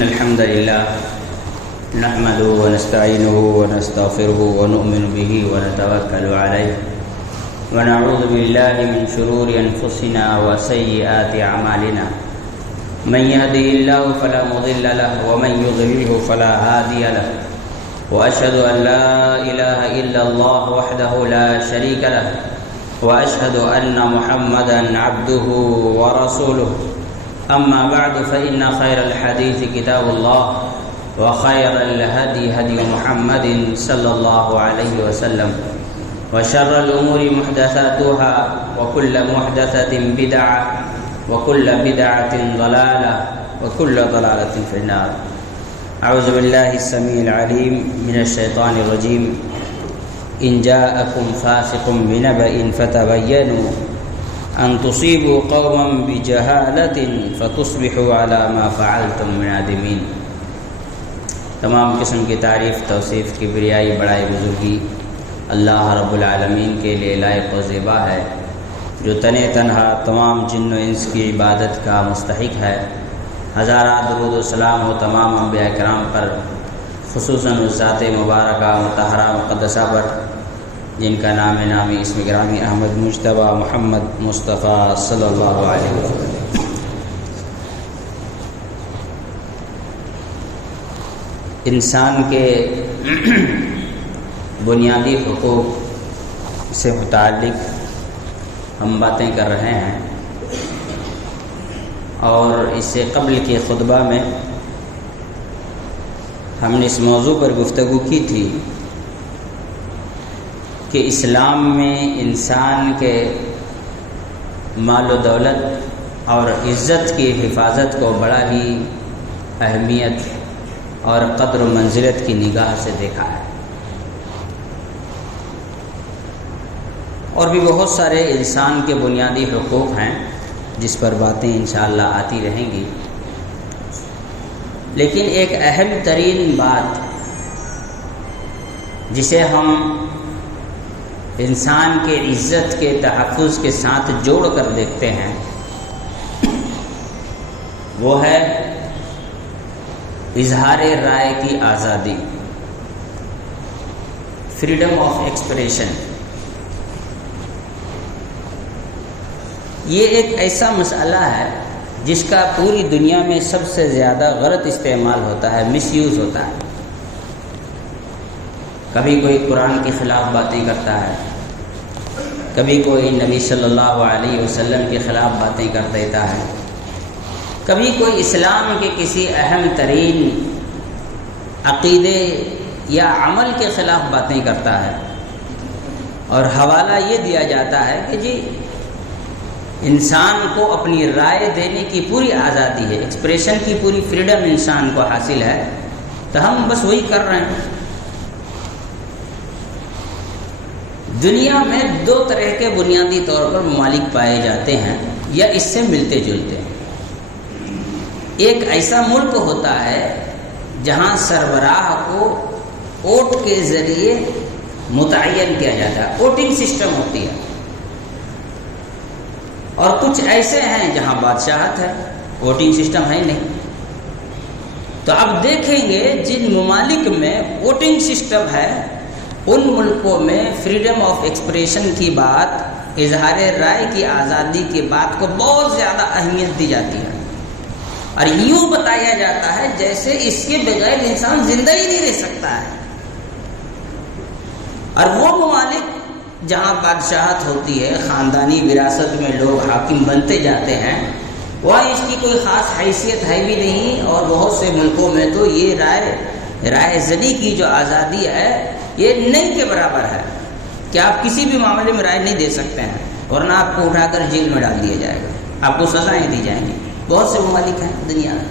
إن الحمد لله نحمده ونستعينه ونستغفره ونؤمن به ونتوكل عليه ونعوذ بالله من شرور أنفسنا وسيئات أعمالنا من يهده الله فلا مضل له ومن يضلله فلا هادي له وأشهد أن لا إله إلا الله وحده لا شريك له وأشهد أن محمدا عبده ورسوله أما بعد فإن خير الحديث كتاب الله وخير الهدي هدي محمد صلى الله عليه وسلم وشر الأمور محدثاتها وكل محدثة بدعة وكل بدعة ضلالة وكل ضلالة في النار. أعوذ بالله السميع العليم من الشيطان الرجيم. إن جاءكم فاسق بنبأ فتبينوا أن تصيبوا قوما بجهالة فتصبحوا على ما فعلتم نادمين. تمام قسم کی تعریف، توصیف، کبریائی، بڑائی، بزرگی اللہ رب العالمین کے لیے لائق و زیبا ہے، جو تنے تنہا تمام جن و انس کی عبادت کا مستحق ہے. ہزارات درود و سلام ہو تمام انبیاء کرام پر، خصوصاً اس ذات مبارکہ مطہرہ مقدسہ پر جن کا نام نامی اسم گرامی احمد مجتبی محمد مصطفیٰ صلی اللہ علیہ وسلم. انسان کے بنیادی حقوق سے متعلق ہم باتیں کر رہے ہیں، اور اس سے قبل کے خطبہ میں ہم نے اس موضوع پر گفتگو کی تھی کہ اسلام میں انسان کے مال و دولت اور عزت کی حفاظت کو بڑا ہی اہمیت اور قدر و منزلت کی نگاہ سے دیکھا ہے، اور بھی بہت سارے انسان کے بنیادی حقوق ہیں جس پر باتیں انشاءاللہ آتی رہیں گی. لیکن ایک اہم ترین بات جسے ہم انسان کے عزت کے تحفظ کے ساتھ جوڑ کر دیکھتے ہیں وہ ہے اظہار رائے کی آزادی، فریڈم آف ایکسپریشن. یہ ایک ایسا مسئلہ ہے جس کا پوری دنیا میں سب سے زیادہ غلط استعمال ہوتا ہے، مس یوز ہوتا ہے. کبھی کوئی قرآن کے خلاف باتیں کرتا ہے، کبھی کوئی نبی صلی اللہ علیہ وسلم کے خلاف باتیں کر دیتا ہے، کبھی کوئی اسلام کے کسی اہم ترین عقیدے یا عمل کے خلاف باتیں کرتا ہے، اور حوالہ یہ دیا جاتا ہے کہ جی انسان کو اپنی رائے دینے کی پوری آزادی ہے، ایکسپریشن کی پوری فریڈم انسان کو حاصل ہے، تو ہم بس وہی کر رہے ہیں. دنیا میں دو طرح کے بنیادی طور پر ممالک پائے جاتے ہیں یا اس سے ملتے جلتے ہیں. ایک ایسا ملک ہوتا ہے جہاں سربراہ کو ووٹ کے ذریعے متعین کیا جاتا ہے، ووٹنگ سسٹم ہوتی ہے. اور کچھ ایسے ہیں جہاں بادشاہت ہے، ووٹنگ سسٹم ہے ہی نہیں. تو اب دیکھیں گے جن ممالک میں ووٹنگ سسٹم ہے ان ملکوں میں فریڈم آف ایکسپریشن کی بات، اظہار رائے کی آزادی کی بات کو بہت زیادہ اہمیت دی جاتی ہے، اور یوں بتایا جاتا ہے جیسے اس کے بغیر انسان زندہ ہی نہیں رہ سکتا ہے. اور وہ ممالک جہاں بادشاہت ہوتی ہے، خاندانی وراثت میں لوگ حاکم بنتے جاتے ہیں، وہاں اس کی کوئی خاص حیثیت ہے بھی نہیں. اور بہت سے ملکوں میں تو یہ رائے زنی کی جو آزادی ہے یہ نہیں کے برابر ہے کہ آپ کسی بھی معاملے میں رائے نہیں دے سکتے ہیں، ورنہ آپ کو اٹھا کر جیل میں ڈال دیا جائے گا، آپ کو سزائیں دی جائیں گی. بہت سے ممالک ہیں دنیا میں.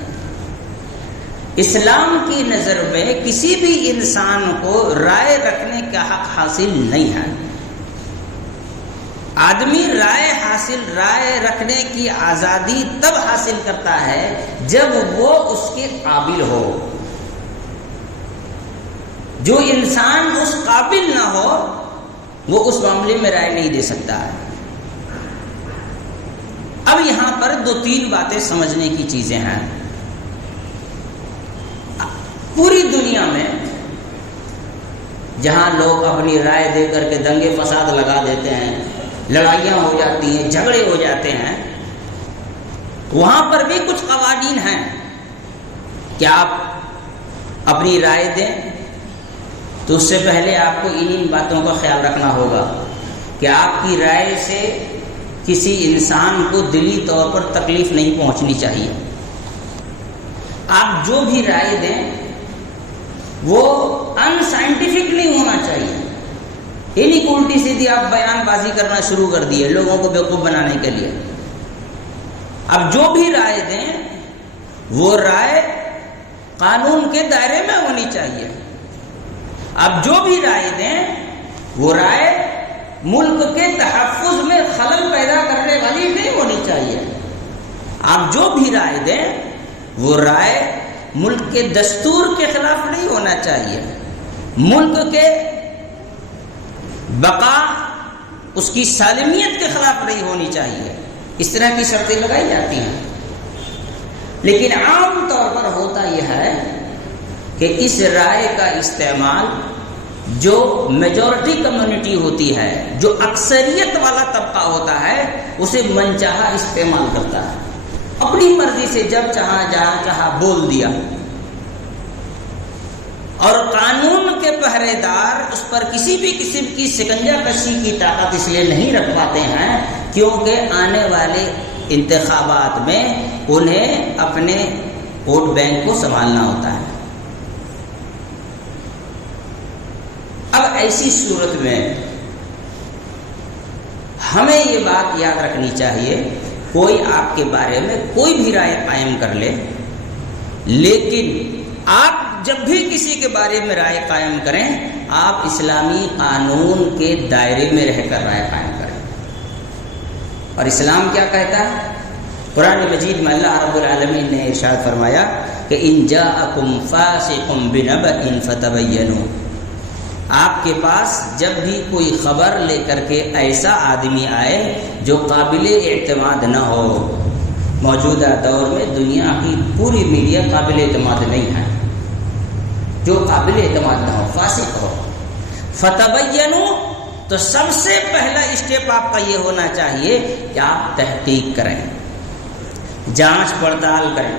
اسلام کی نظر میں کسی بھی انسان کو رائے رکھنے کا حق حاصل نہیں ہے. آدمی رائے رکھنے کی آزادی تب حاصل کرتا ہے جب وہ اس کے قابل ہو. جو انسان اس قابل نہ ہو وہ اس معاملے میں رائے نہیں دے سکتا ہے. اب یہاں پر دو تین باتیں سمجھنے کی چیزیں ہیں. پوری دنیا میں جہاں لوگ اپنی رائے دے کر کے دنگے فساد لگا دیتے ہیں، لڑائیاں ہو جاتی ہیں، جھگڑے ہو جاتے ہیں، وہاں پر بھی کچھ قوانین ہیں کہ آپ اپنی رائے دیں تو اس سے پہلے آپ کو ان باتوں کا خیال رکھنا ہوگا کہ آپ کی رائے سے کسی انسان کو دلی طور پر تکلیف نہیں پہنچنی چاہیے۔ آپ جو بھی رائے دیں وہ ان سائنٹیفک نہیں ہونا چاہیے۔ انہیں الٹی سیدھی آپ بیان بازی کرنا شروع کر دیے لوگوں کو بیوقوف بنانے کے لیے۔ اب جو بھی رائے دیں وہ رائے قانون کے دائرے میں ہونی چاہیے۔ اب جو بھی رائے دیں وہ رائے ملک کے تحفظ میں خلل پیدا کرنے والی نہیں ہونی چاہیے۔ آپ جو بھی رائے دیں وہ رائے ملک کے دستور کے خلاف نہیں ہونا چاہیے، ملک کے بقا، اس کی سالمیت کے خلاف نہیں ہونی چاہیے۔ اس طرح کی شرطیں لگائی جاتی ہیں، لیکن عام طور پر ہوتا یہ ہے کہ اس رائے کا استعمال جو میجورٹی کمیونٹی ہوتی ہے، جو اکثریت والا طبقہ ہوتا ہے، اسے منچاہا استعمال کرتا ہے، اپنی مرضی سے جب چاہا جہاں چاہا بول دیا، اور قانون کے پہرے دار اس پر کسی بھی قسم کی شکنجہ کشی کی طاقت اس لیے نہیں رکھ پاتے ہیں کیونکہ آنے والے انتخابات میں انہیں اپنے ووٹ بینک کو سنبھالنا ہوتا ہے۔ اب ایسی صورت میں ہمیں یہ بات یاد رکھنی چاہیے، کوئی آپ کے بارے میں کوئی بھی رائے قائم کر لے، لیکن آپ جب بھی کسی کے بارے میں رائے قائم کریں آپ اسلامی قانون کے دائرے میں رہ کر رائے قائم کریں۔ اور اسلام کیا کہتا ہے؟ قرآن مجید میں اللہ رب العالمین نے ارشاد فرمایا کہ ان جاءکم فاسق بنبأ فتبینوا، آپ کے پاس جب بھی کوئی خبر لے کر کے ایسا آدمی آئے جو قابل اعتماد نہ ہو، موجودہ دور میں دنیا کی پوری میڈیا قابل اعتماد نہیں ہے، جو قابل اعتماد نہ ہو، فاسق ہو، فتبینوا، تو سب سے پہلا اسٹیپ آپ کا یہ ہونا چاہیے کہ آپ تحقیق کریں، جانچ پڑتال کریں،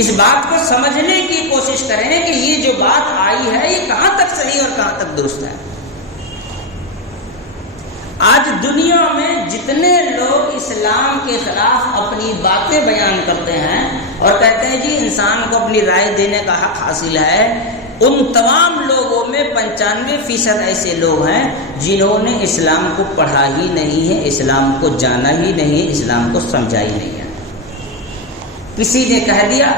اس بات کو سمجھنے کی کوشش کریں کہ یہ جو بات آئی ہے یہ کہاں تک صحیح اور کہاں تک درست ہے۔ آج دنیا میں جتنے لوگ اسلام کے خلاف اپنی باتیں بیان کرتے ہیں اور کہتے ہیں جی انسان کو اپنی رائے دینے کا حق حاصل ہے، ان تمام لوگوں میں 95% ایسے لوگ ہیں جنہوں نے اسلام کو پڑھا ہی نہیں ہے، اسلام کو جانا ہی نہیں ہے، اسلام کو سمجھا ہی نہیں ہے۔ کسی نے کہہ دیا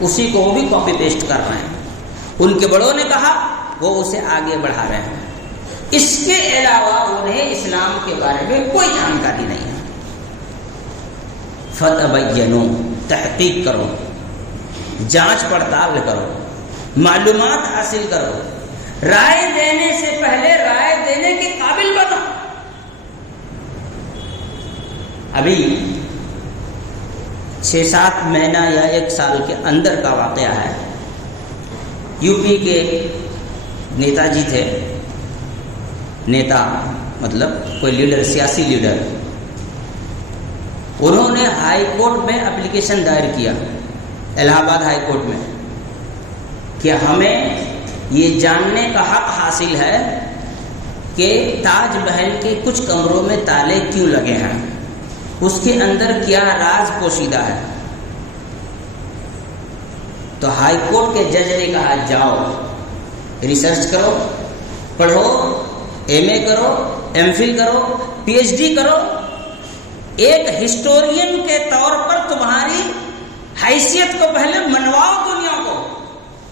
اسی کو وہ بھی کاپی پیسٹ کر رہے ہیں، ان کے بڑوں نے کہا وہ اسے آگے بڑھا رہے ہیں، اس کے علاوہ انہیں اسلام کے بارے میں کوئی جانکاری نہیں ہے۔ فتبینوا، تحقیق کرو، جانچ پڑتال کرو، معلومات حاصل کرو، رائے دینے سے پہلے رائے دینے کے قابل بنو۔ ابھی 6-7 مہینہ یا 1 سال کے اندر کا واقعہ ہے، یو پی کے نیتا جی تھے، نیتا مطلب کوئی لیڈر، سیاسی لیڈر، انہوں نے ہائی کورٹ میں اپلیکیشن دائر کیا، الہ آباد ہائی کورٹ میں، کہ ہمیں یہ جاننے کا حق حاصل ہے کہ تاج محل کے کچھ کمروں میں تالے کیوں لگے ہیں، اس کے اندر کیا راز پوشیدہ ہے۔ تو ہائی کورٹ کے جج نے کہا جاؤ ریسرچ کرو، پڑھو، ایم اے کرو، ایم فل کرو، پی ایچ ڈی کرو، ایک ہسٹورین کے طور پر تمہاری حیثیت کو پہلے منواؤ دنیا کو،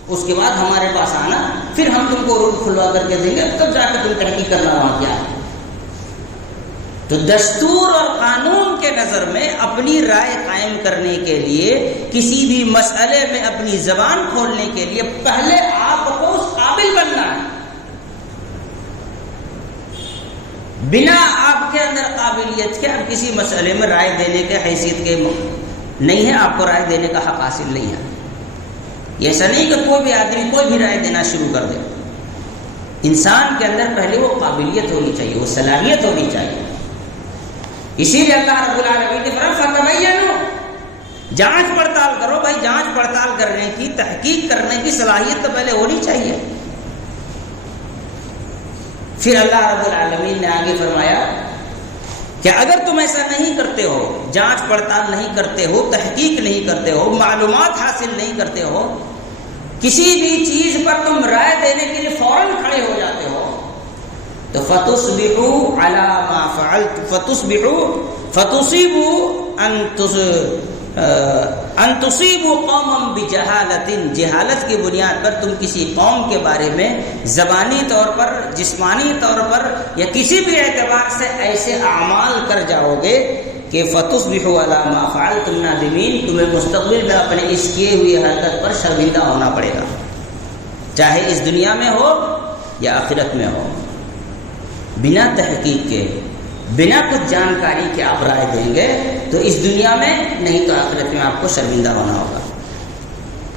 اس کے بعد ہمارے پاس آنا، پھر ہم تم کو روم کھلوا کر کے دیں گے، تب جا کے تم تحقیق کرنا وہاں کیا ہے۔ تو دستور اور قانون کے نظر میں اپنی رائے قائم کرنے کے لیے، کسی بھی مسئلے میں اپنی زبان کھولنے کے لیے پہلے آپ کو اس قابل بننا ہے۔ بنا آپ کے اندر قابلیت کے آپ کسی مسئلے میں رائے دینے کے حیثیت کے نہیں ہے، آپ کو رائے دینے کا حق حاصل نہیں ہے۔ یہ ایسا نہیں کہ کوئی بھی آدمی کوئی بھی رائے دینا شروع کر دے. انسان کے اندر پہلے وہ قابلیت ہونی چاہیے، وہ صلاحیت ہونی چاہیے. اسی لیے اللہ رب العالمین نے فرمایا فتبینوا، جانچ پڑتال کرو. بھائی جانچ پڑتال کرنے کی، تحقیق کرنے کی صلاحیت تو پہلے ہونی چاہیے. پھر اللہ رب العالمین نے آگے فرمایا کہ اگر تم ایسا نہیں کرتے ہو، جانچ پڑتال نہیں کرتے ہو، تحقیق نہیں کرتے ہو، معلومات حاصل نہیں کرتے ہو، کسی بھی چیز پر تم رائے دینے کے لیے فوراً کھڑے ہو جاتے ہو، تو فتصبحوا علی ما فعلت ان تصیبوا قوما بجہالۃ، جہالت کی بنیاد پر تم کسی قوم کے بارے میں زبانی طور پر، جسمانی طور پر یا کسی بھی اعتبار سے ایسے اعمال کر جاؤ گے کہ فتصبحوا علی ما فعلتم نادمین، تمہیں مستقبل میں اپنے اس کیے ہوئی حرکت پر شرمندہ ہونا پڑے گا، چاہے اس دنیا میں ہو یا آخرت میں ہو. بنا تحقیق کے، بنا کچھ جانکاری کے آپ رائے دیں گے تو اس دنیا میں نہیں تو آخرت میں آپ کو شرمندہ ہونا ہوگا.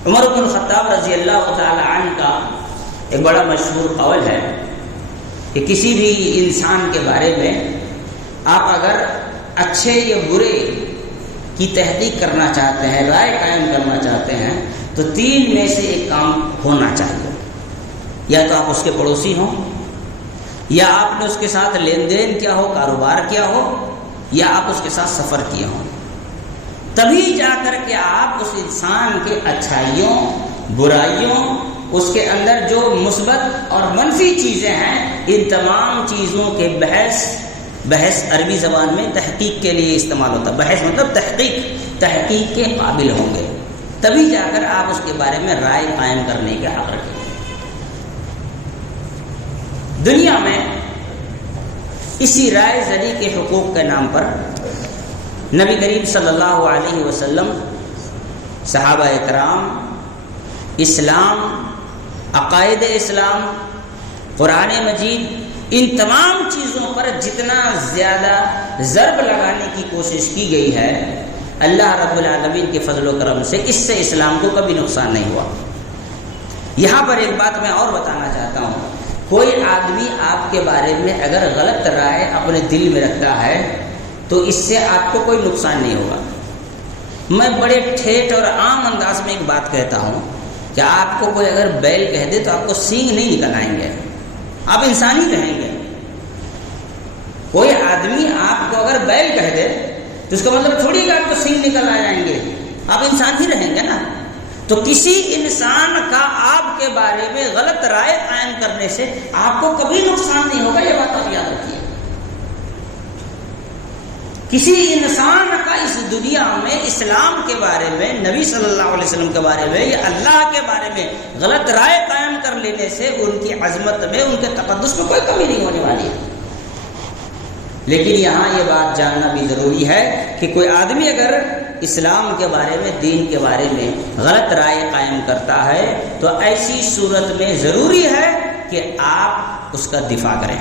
عمر بن الخطاب رضی اللہ تعالی عنہ کا ایک بڑا مشہور قول ہے کہ کسی بھی انسان کے بارے میں آپ اگر اچھے یا برے کی تحقیق کرنا چاہتے ہیں، رائے قائم کرنا چاہتے ہیں، تو 3 میں سے ایک کام ہونا چاہیے. یا تو آپ اس کے پڑوسی ہوں، یا آپ نے اس کے ساتھ لین دین کیا ہو، کاروبار کیا ہو، یا آپ اس کے ساتھ سفر کیے ہوں. تبھی جا کر کے آپ اس انسان کے اچھائیوں، برائیوں، اس کے اندر جو مثبت اور منفی چیزیں ہیں، ان تمام چیزوں کے بحث عربی زبان میں تحقیق کے لیے استعمال ہوتا ہے. بحث مطلب تحقیق کے قابل ہوں گے، تبھی جا کر آپ اس کے بارے میں رائے قائم کرنے کے حق رکھیں. دنیا میں اسی رائے زنی کے حقوق کے نام پر نبی کریم صلی اللہ علیہ وسلم، صحابہ اکرام، اسلام، عقائد اسلام، قرآن مجید، ان تمام چیزوں پر جتنا زیادہ ضرب لگانے کی کوشش کی گئی ہے، اللہ رب العالمین کے فضل و کرم سے اس سے اسلام کو کبھی نقصان نہیں ہوا. یہاں پر ایک بات میں اور بتانا چاہتا ہوں، کوئی آدمی آپ کے بارے میں اگر غلط رائے اپنے دل میں رکھتا ہے تو اس سے آپ کو کوئی نقصان نہیں ہوگا. میں بڑے ٹھیٹ اور عام انداز میں ایک بات کہتا ہوں کہ آپ کو کوئی اگر بیل کہہ دے تو آپ کو سینگ نہیں نکل آئیں گے، آپ انسان ہی رہیں گے. کوئی آدمی آپ کو اگر بیل کہہ دے تو اس کا مطلب تھوڑی کہ آپ کو سینگ نکل آ جائیں گے، آپ انسان ہی رہیں گے نا. تو کسی انسان کا آپ کے بارے میں غلط رائے قائم کرنے سے آپ کو کبھی نقصان نہیں ہوگا، یہ بات آپ یاد رکھیے. کسی انسان کا اس دنیا میں اسلام کے بارے میں، نبی صلی اللہ علیہ وسلم کے بارے میں یا اللہ کے بارے میں غلط رائے قائم کر لینے سے ان کی عظمت میں، ان کے تقدس میں کوئی کمی نہیں ہونے والی ہے. لیکن یہاں یہ بات جاننا بھی ضروری ہے کہ کوئی آدمی اگر اسلام کے بارے میں، دین کے بارے میں غلط رائے قائم کرتا ہے تو ایسی صورت میں ضروری ہے کہ آپ اس کا دفاع کریں.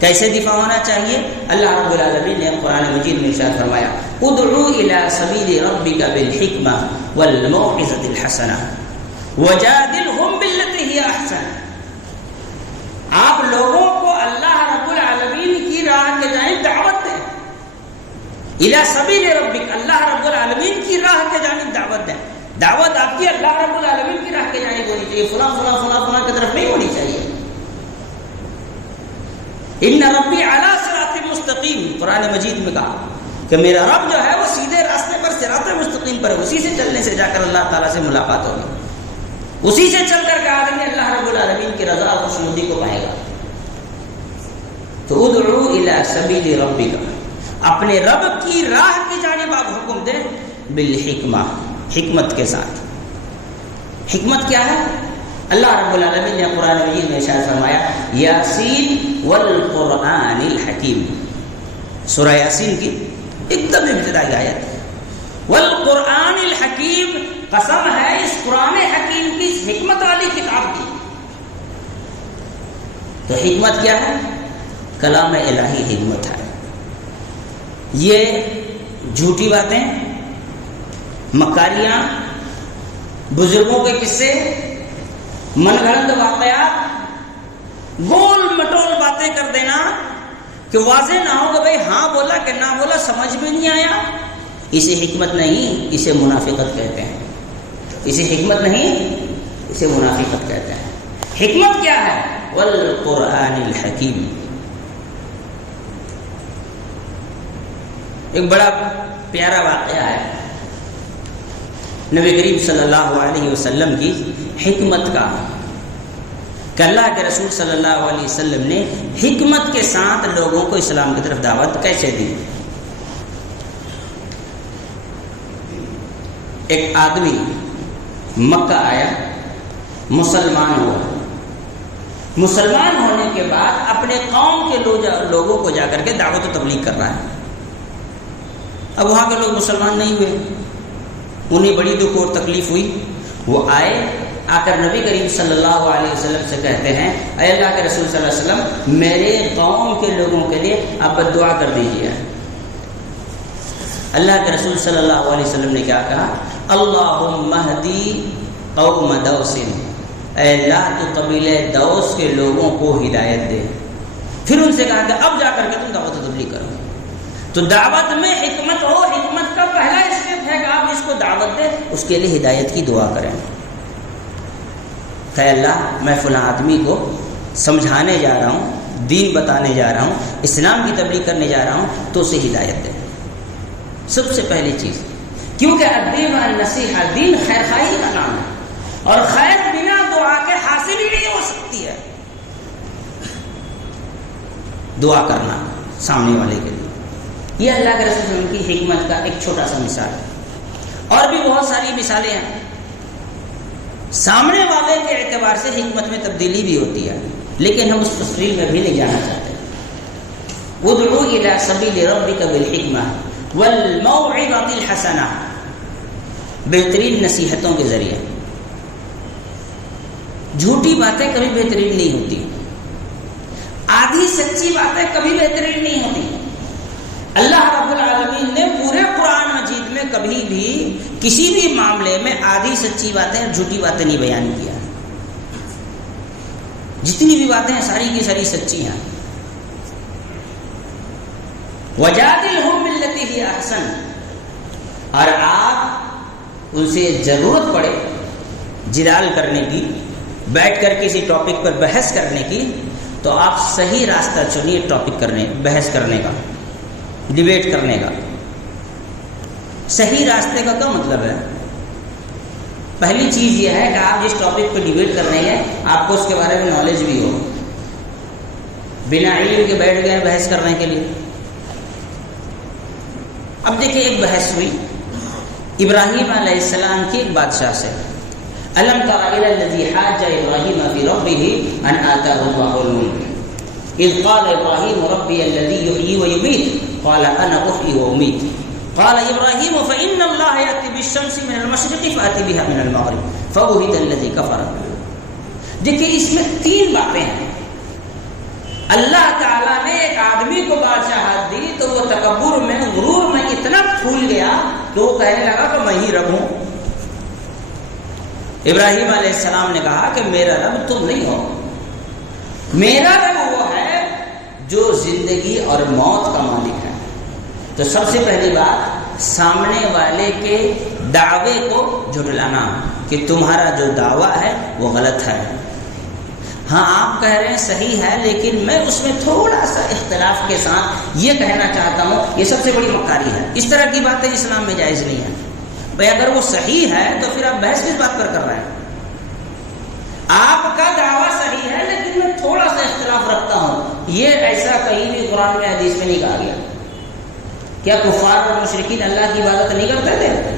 کیسے دفاع ہونا چاہیے؟ اللہ رب العالمین نے قرآن مجید میں ارشاد فرمایا ادعو الی سبیل ربک بالحکمہ والموعظۃ الحسنہ وجادلہم باللتی ہی احسن. آپ لوگوں کو اللہ رب العالمین کی راہ کے جانب دعوت دیں. الی سبیل ربک، اللہ رب العالمین کی راہ کے جانب دعوت دیں. دعوت آپ کی اللہ رب العالمین کی راہ کے جانب ہونی چاہیے، فلاں فلاں فلاں فلاں کی طرف نہیں ہونی چاہیے. ان ربی علی صراط مستقیم، قرآن مجید میں کہا کہ میرا رب جو ہے وہ سیدھے راستے پر، صراط مستقیم پر ہے. اسی سے چلنے سے جا کر اللہ تعالیٰ سے ملاقات ہوگی، اسی سے چل کر کے آدمی اللہ رب العالمین کی رضا اور خوشنودی کو پائے گا. تو ادعو الی سبیل ربک، اپنے رب کی راہ کی جانب آپ حکم دیں، بالحکمہ، حکمت کے ساتھ. حکمت کیا ہے؟ اللہ رب العالمین نے قرآن مجید میں ارشاد فرمایا یاسین والقرآن الحکیم، سورہ یاسین کی ایک دم ابتدائی آیت. والقرآن الحکیم، قسم ہے اس قرآن حکیم کی، اس حکمت والی کتاب کی. تو حکمت کیا ہے؟ کلام الہی حکمت ہے. یہ جھوٹی باتیں، مکاریاں، بزرگوں کے قصے، من گھڑت واقعات، گول مٹول باتیں کر دینا کہ واضح نہ ہو کہ بھائی ہاں بولا کہ نہ بولا، سمجھ میں نہیں آیا، اسے حکمت نہیں، اسے منافقت کہتے ہیں۔ اسے حکمت نہیں، اسے منافقت کہتے ہیں۔ حکمت کیا ہے؟ والقرآن الحکیم۔ ایک بڑا پیارا واقعہ ہے نبی کریم صلی اللہ علیہ وسلم کی حکمت کا، کہ اللہ کے رسول صلی اللہ علیہ وسلم نے حکمت کے ساتھ لوگوں کو اسلام کی طرف دعوت کیسے دی۔ ایک آدمی مکہ آیا، مسلمان ہوا، مسلمان ہونے کے بعد اپنے قوم کے لوگوں کو جا کر کے دعوت و تبلیغ کر رہا ہے۔ اب وہاں کے لوگ مسلمان نہیں ہوئے، انہیں بڑی دکھ اور تکلیف ہوئی۔ وہ آئے، آ کر نبی کریم صلی اللہ علیہ وسلم سے کہتے ہیں اے اللہ کے رسول صلی اللہ علیہ وسلم، میرے قوم کے لوگوں کے لیے آپ دعا کر دیجیے۔ اللہ کے رسول صلی اللہ علیہ وسلم نے کیا کہا؟ اللہم اہدی قوم دوس، اے اللہ تو قبیلہ دوس کے لوگوں کو ہدایت دے۔ پھر ان سے کہا کہ اب جا کر کے تم دعوت و تبلیغ کرو۔ تو دعوت میں حکمت ہو، حکمت کا پہلا اسٹیپ ہے کہ آپ اس کو دعوت دیں، اس کے لیے ہدایت کی دعا کریں کہ اللہ میں فلاں آدمی کو سمجھانے جا رہا ہوں، دین بتانے جا رہا ہوں، اسلام کی تبلیغ کرنے جا رہا ہوں، تو اسے ہدایت دیں۔ سب سے پہلی چیز، کیونکہ الدین النصیحہ، دین خیر خواہی کا نام ہے، اور خیر بنا دعا کے حاصل ہی نہیں ہو سکتی ہے۔ دعا کرنا سامنے والے کے لیے، یہ اللہ کے رسول صلی اللہ علیہ وسلم کی حکمت کا ایک چھوٹا سا مثال ہے۔ اور بھی بہت ساری مثالیں ہیں۔ سامنے والے کے اعتبار سے حکمت میں تبدیلی بھی ہوتی ہے، لیکن ہم اس تفصیل میں بھی نہیں جانا چاہتے۔ ادعو الی سبیل ربک بالحکمہ والموعظۃ الحسنہ، بہترین نصیحتوں کے ذریعے۔ جھوٹی باتیں کبھی بہترین نہیں ہوتی، آدھی سچی باتیں کبھی بہترین نہیں ہوتی۔ اللہ رب العالمین نے پورے قرآن مجید میں کبھی بھی کسی بھی معاملے میں آدھی سچی باتیں اور جھوٹی باتیں نہیں بیان کیا۔ جتنی بھی باتیں ہیں ساری کی ساری سچی ہیں۔ وَجَادِلْهُمْ بِالَّتِي هِيَ أَحْسَنُ، اور آپ ان سے ضرورت پڑے جدال کرنے کی، بیٹھ کر کسی ٹاپک پر بحث کرنے کی، تو آپ صحیح راستہ چنیے ٹاپک کرنے، بحث کرنے کا، ڈیبیٹ کرنے کا۔ صحیح راستے کا کیا مطلب ہے؟ پہلی چیز یہ ہے کہ آپ جس ٹاپک پہ ڈیبیٹ کر رہے ہیں آپ کو اس کے بارے میں نالج بھی ہو۔ بنا علم کے بیٹھ گئے بحث کرنے کے لیے۔ اب دیکھیں، ایک بحث ہوئی ابراہیم علیہ السلام کی ایک بادشاہ سے۔ الم تر الی الذی حاج ابراہیم فی ربہ ان آتاہ اللہ الملک اذ قال ابراہیم ربی الذی یحیی ویمیت قال انا احیی وامیت قال ابراہیم فإن اللہ یأتی بالشمس من المشرق فأتی بها من المغرب فبہت الذی کفر۔ دیکھیں، اس میں تین باتیں ہیں۔ اللہ تعالیٰ نے ایک آدمی کو بادشاہت دی تو وہ تکبر میں، غرور میں اتنا پھول گیا کہ وہ کہنے لگا کہ میں ہی رب ہوں۔ ابراہیم علیہ السلام نے کہا کہ میرا رب تم نہیں ہو، میرا رب وہ ہے جو زندگی اور موت کا مالک ہے۔ تو سب سے پہلی بات، سامنے والے کے دعوے کو جھٹلانا کہ تمہارا جو دعویٰ ہے وہ غلط ہے۔ ہاں آپ کہہ رہے ہیں صحیح ہے، لیکن میں اس میں تھوڑا سا اختلاف کے ساتھ یہ کہنا چاہتا ہوں، یہ سب سے بڑی مکاری ہے۔ اس طرح کی باتیں اسلام میں جائز نہیں ہیں۔ بھائی اگر وہ صحیح ہے تو پھر آپ بحث کس بات پر کر رہے ہیں؟ آپ کا دعویٰ صحیح ہے لیکن میں تھوڑا سا اختلاف رکھتا ہوں، یہ ایسا کہیں بھی قرآن میں حدیث میں نہیں کہا گیا۔ کیا کفار اور مشرکین اللہ کی عبادت نہیں کرتے تھے؟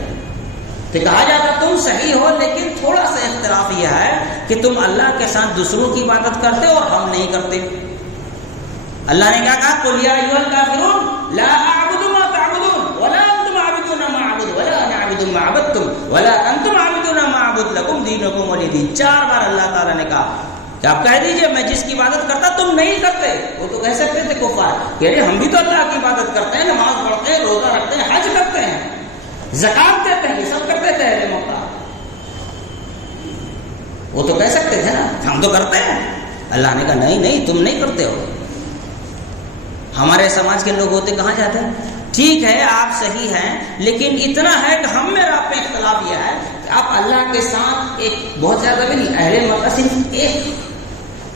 تو کہا جاتا تم صحیح ہو لیکن تھوڑا سا اختلاف یہ ہے کہ تم اللہ کے ساتھ دوسروں کی عبادت کرتے اور ہم نہیں کرتے۔ اللہ نے کیا کہا؟ قُلْ يَا أَيُّهَا الْكَافِرُونَ لَا أَعْبُدُ مَا تَعْبُدُونَ وَلَا أَنْتُمْ عَابِدُونَ مَا أَعْبُدُ وَلَا أَنَا عَابِدٌ مَا عَبَدتُّمْ وَلَا أَنْتُمْ عَابِدُونَ مَا أَعْبُدُ لَكُمْ دِينُكُمْ وَلِيَ دِينِ۔ 4 بار اللہ تعالیٰ نے کہا کہ آپ کہہ دیجئے میں جس کی عبادت کرتا تم نہیں کرتے۔ وہ تو کہہ سکتے تھے کفار کہ ارے ہم بھی تو اللہ کی عبادت کرتے ہیں، نماز پڑھتے ہیں، روزہ رکھتے ہیں، حج کرتے ہیں، زکات دیتے ہیں، یہ سب کرتے تھے۔ وہ تو کہہ سکتے تھے نا ہم تو کرتے ہیں. اللہ نے کہا نہیں تم نہیں کرتے ہو. ہمارے سماج کے لوگ ہوتے کہاں جاتے ہیں؟ ٹھیک ہے آپ صحیح ہیں لیکن اتنا ہے کہ ہم میں آپ میں اختلاف یہ ہے کہ آپ اللہ کے ساتھ ایک بہت زیادہ بھی نہیں، اہل مکہ صرف ایک،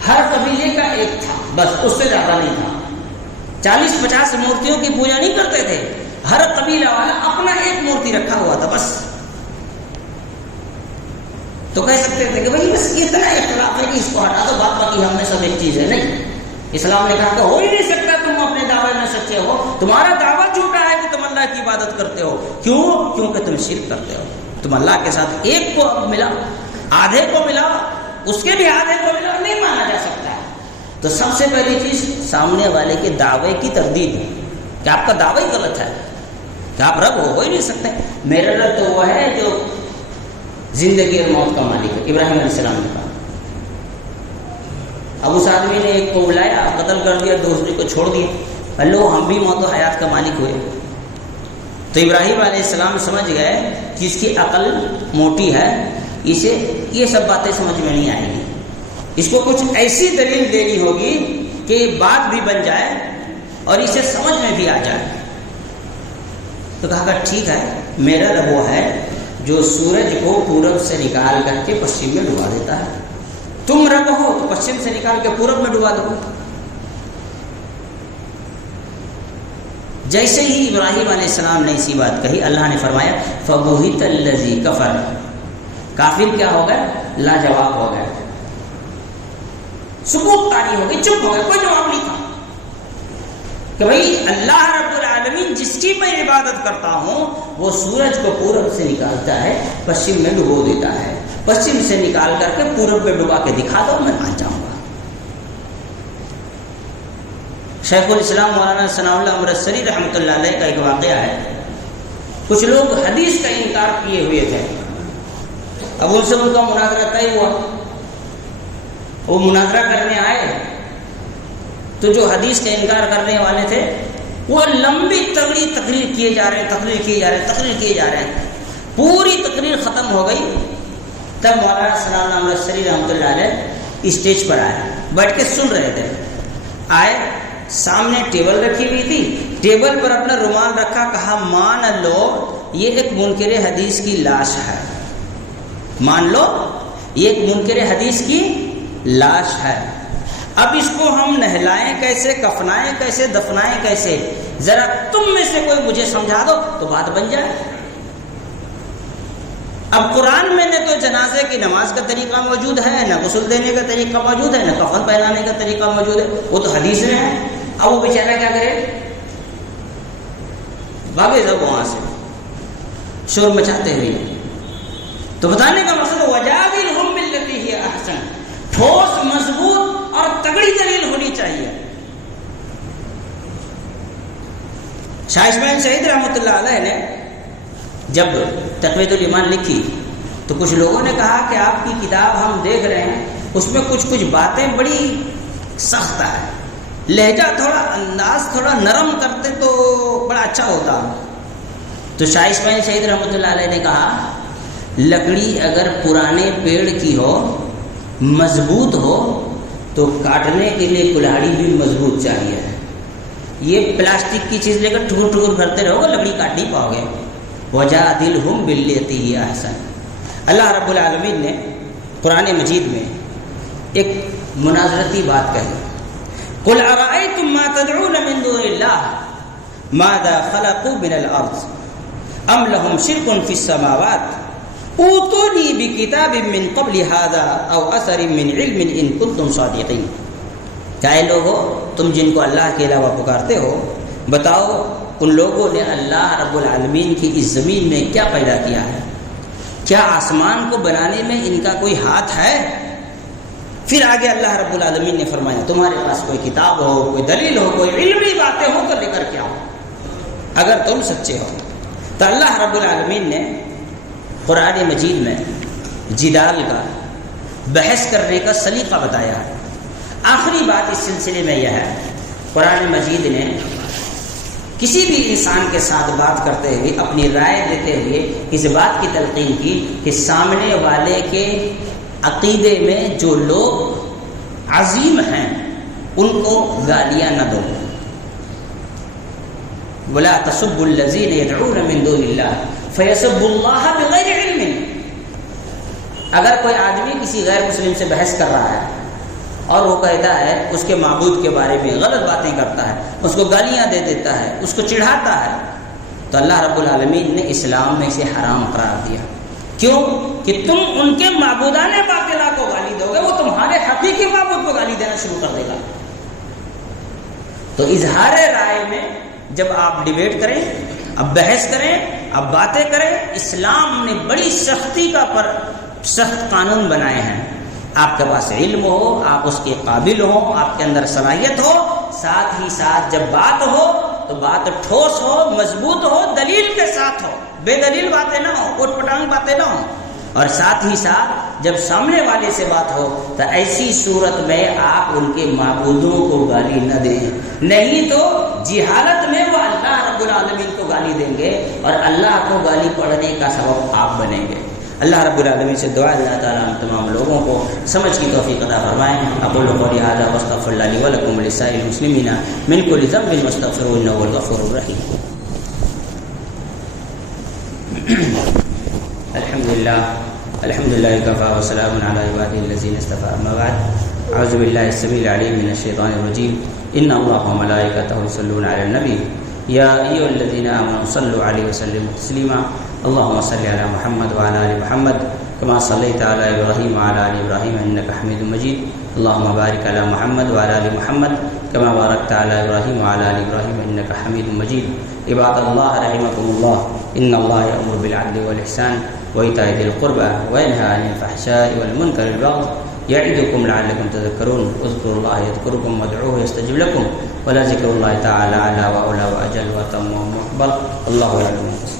ہر قبیلے کا ایک تھا بس، اس سے زیادہ نہیں تھا. 40-50 مورتیوں کی پوجا نہیں کرتے تھے، ہر قبیلہ والا اپنا ایک مورتی رکھا ہوا تھا بس. تو کہہ سکتے تھے کہ بھائی بس اتنا اختلاف ہے کہ اس کو ہٹا دو، بات باقی ہم میں سب ایک چیز ہے. نہیں، اسلام نے کہا کہ ہو ہی نہیں سکتا تم اپنے دعوے میں سچے ہو، تمہارا دعویٰ جھوٹا ہے کہ تم اللہ کی عبادت کرتے ہو. کیوں؟ کیونکہ تم شرک کرتے ہو. تم اللہ کے ساتھ ایک کو ملا، آدھے کو ملا، اس کے بھی آدھے کو ملا، نہیں مانا جا سکتا ہے. تو سب سے پہلی چیز سامنے والے کے دعوے کی تردید ہے کہ آپ کا دعویٰ ہی غلط ہے کہ آپ رب ہو ہی نہیں سکتے. میرا رب تو وہ ہے جو زندگی اور موت کا مالک ہے. ابراہیم علیہ السلام نے کہا. اب اس آدمی نے ایک کو بلایا، قتل کر دیا، دوسرے کو چھوڑ دیا. اللہ ہم بھی موت و حیات کا مالک ہوئے. تو ابراہیم علیہ السلام سمجھ گئے کہ اس کی عقل موٹی ہے، اسے یہ سب باتیں سمجھ میں نہیں آئیں گی، اس کو کچھ ایسی دلیل دینی ہوگی کہ بات بھی بن جائے اور اسے سمجھ میں بھی آ جائے. تو کہا کہ ٹھیک ہے، میرا رب وہ ہے جو سورج کو پورب سے نکال کر کے پشچم میں ڈبا دیتا ہے. تم رب ہو تو پشچم سے نکال کے پورب میں ڈبا دو. جیسے ہی ابراہیم علیہ السلام نے اسی بات کہی، اللہ نے فرمایا فَبُهِتَ الَّذِي كَفَرَ. کافر کیا ہو گئے؟ لاجواب ہو گئے، سکوت طاری ہو گئی، چپ ہو گئے، کوئی جواب نہیں تھا کہ بھائی اللہ رب العالمین جس کی میں عبادت کرتا ہوں وہ سورج کو پورب سے نکالتا ہے، پشچم میں ڈبو دیتا ہے، پشچم سے نکال کر کے پورب میں ڈبا کے دکھا دو، میں مان جاؤں گا. شیخ الاسلام مولانا ثناء اللہ امرتسری رحمۃ اللہ علیہ کا ایک واقعہ ہے. کچھ لوگ حدیث کا انکار کیے ہوئے تھے، اب ان سے ان کا مناظرہ طے ہوا. وہ مناظرہ کرنے آئے تو جو حدیث کا انکار کرنے والے تھے وہ لمبی تگڑی تقریر کیے جا رہے ہیں. پوری تقریر ختم ہو گئی تب مولانا ثناء اللہ امرتسری رحمۃ اللہ علیہ اسٹیج پر آئے، بیٹھ کے سن رہے تھے. آئے، سامنے ٹیبل رکھی ہوئی تھی، ٹیبل پر اپنا رومال رکھا، کہا مان لو یہ ایک منکر حدیث کی لاش ہے، مان لو یہ ایک منکر حدیث کی لاش ہے. اب اس کو ہم نہلائیں کیسے، کفنائیں کیسے، دفنائیں کیسے؟ ذرا تم میں سے کوئی مجھے سمجھا دو تو بات بن جائے. اب قرآن میں نہ تو جنازے کی نماز کا طریقہ موجود ہے، نہ غسل دینے کا طریقہ موجود ہے، نہ کفن پہنانے کا طریقہ موجود ہے، وہ تو حدیث میں ہے. اب وہ بیچارہ کیا کرے؟ بھاگے سب وہاں سے شور مچاتے ہوئے. تو بتانے کا مقصد وَجَادِلْهُم بِالَّتِي هِيَ أَحْسَنُ، ٹھوس، مضبوط اور تگڑی دلیل ہونی چاہیے. شاہ اسماعیل شہید رحمۃ اللہ علیہ نے جب تقویۃ الایمان لکھی تو کچھ لوگوں نے کہا کہ آپ کی کتاب ہم دیکھ رہے ہیں، اس میں کچھ باتیں بڑی سخت ہے، لہجہ تھوڑا، انداز تھوڑا نرم کرتے تو بڑا اچھا ہوتا. تو شاہ اسماعیل شہید رحمۃ اللہ علیہ نے کہا لکڑی اگر پرانے پیڑ کی ہو، مضبوط ہو، تو کاٹنے کے لیے کلاڑی بھی مضبوط چاہیے. یہ پلاسٹک کی چیز لے کر ٹھکر ٹھکر کرتے رہو گے، لکڑی کاٹ نہیں پاؤ گے. وَجَادِلْهُم بِالَّتِي هِيَ أَحْسَنُ. اللہ رب العالمین نے قرآن مجید میں ایک مناظرتی بات کہی، قُلْ أَرَأَيْتُم مَّا تَدْعُونَ مِن دُونِ اللَّهِ مَاذَا خَلَقُوا مِنَ الْأَرْضِ أَمْ لَهُمْ شِرْكٌ فِي السَّمَاوَاتِ اوتونی بکتاب من قبل هذا او اثر من علم ان کنتم صادقین. کیا اے لوگو تم جن کو اللہ کے علاوہ پکارتے ہو، بتاؤ ان لوگوں نے اللہ رب العالمین کی اس زمین میں کیا پیدا کیا ہے؟ کیا آسمان کو بنانے میں ان کا کوئی ہاتھ ہے؟ پھر آگے اللہ رب العالمین نے فرمایا تمہارے پاس کوئی کتاب ہو، کوئی دلیل ہو، کوئی علمی باتیں ہو تو لے کر کے آؤ اگر تم سچے ہو. تو اللہ رب العالمین نے قرآن مجید میں جدال کا، بحث کرنے کا سلیقہ بتایا. آخری بات اس سلسلے میں یہ ہے، قرآن مجید نے کسی بھی انسان کے ساتھ بات کرتے ہوئے، اپنی رائے دیتے ہوئے اس بات کی تلقین کی کہ سامنے والے کے عقیدے میں جو لوگ عظیم ہیں ان کو گالیاں نہ دو. وَلَا تَسُبُّوا الَّذِينَ يَدْعُونَ مِن دُونِ اللَّهِ فَيَسُبُّوا اللَّهَ بِغَيْرِ عِلْمٍ. اگر کوئی آدمی کسی غیر مسلم سے بحث کر رہا ہے اور وہ کہتا ہے اس کے معبود کے بارے میں غلط باتیں کرتا ہے، اس کو گالیاں دے دیتا ہے، اس کو چڑھاتا ہے، تو اللہ رب العالمین نے اسلام میں اسے حرام قرار دیا. کیوں؟ کہ تم ان کے معبودان باطلہ کو گالی دو گے، وہ تمہارے حقیقی معبود کو گالی دینا شروع کر دے گا. تو اظہار رائے میں جب آپ ڈیبیٹ کریں، اب بحث کریں، اب باتیں کریں، اسلام نے بڑی سختی کا سخت قانون بنائے ہیں. آپ کے پاس علم ہو، آپ اس کے قابل ہو، آپ کے اندر صلاحیت ہو، ساتھ ہی ساتھ جب بات ہو تو بات ٹھوس ہو، مضبوط ہو، دلیل کے ساتھ ہو، بے دلیل باتیں نہ ہو، اوٹ پٹانگ باتیں نہ ہو. اور ساتھ ہی ساتھ جب سامنے والے سے بات ہو تو ایسی صورت میں آپ ان کے معبودوں کو گالی نہ دیں، نہیں تو جہالت میں وہ اللہ رب العالمین کو گالی دیں گے اور اللہ کو گالی پڑھنے کا سبب آپ بنیں گے. اللہ رب العالمین سے دعا اللہ تعالیٰ ہم تمام لوگوں کو سمجھ کی توفیق عطا فرمائیں. اقول قولی ھذا واستغفر اللہ لی ولکم ولسائر المسلمین من کل ذنب واستغفروہ انہ هو الغفور الرحیم. الحمد للہ کفا وسلام علی عبادہ الذین اصطفى. اما بعد اعوذ باللہ السمیع العلیم من الشیطان الرجیم. ان اللہ وملائکتہ یصلون علی النبی یا ایھا الذین آمنوا صلوا علیہ وسلموا تسلیما. اللهم صل على محمد وعلى آل محمد كما صليت على إبراهيم وعلى آل إبراهيم إنك حميد مجيد. اللهم بارك على محمد وعلى آل محمد كما باركت على إبراهيم وعلى آل إبراهيم إنك حميد مجيد. عباد الله رحمكم الله، إن الله يأمر بالعدل والإحسان وإيتاء ذي القربى وينهى عن الفحشاء والمنكر والبغي يعظكم لعلكم تذكرون. اذكروا الله يذكركم وادعوه يستجب لكم ولذكر الله تعالى أعلى وأولى وأجل وأتم وأكبر. الله يعلم ما تصنعون.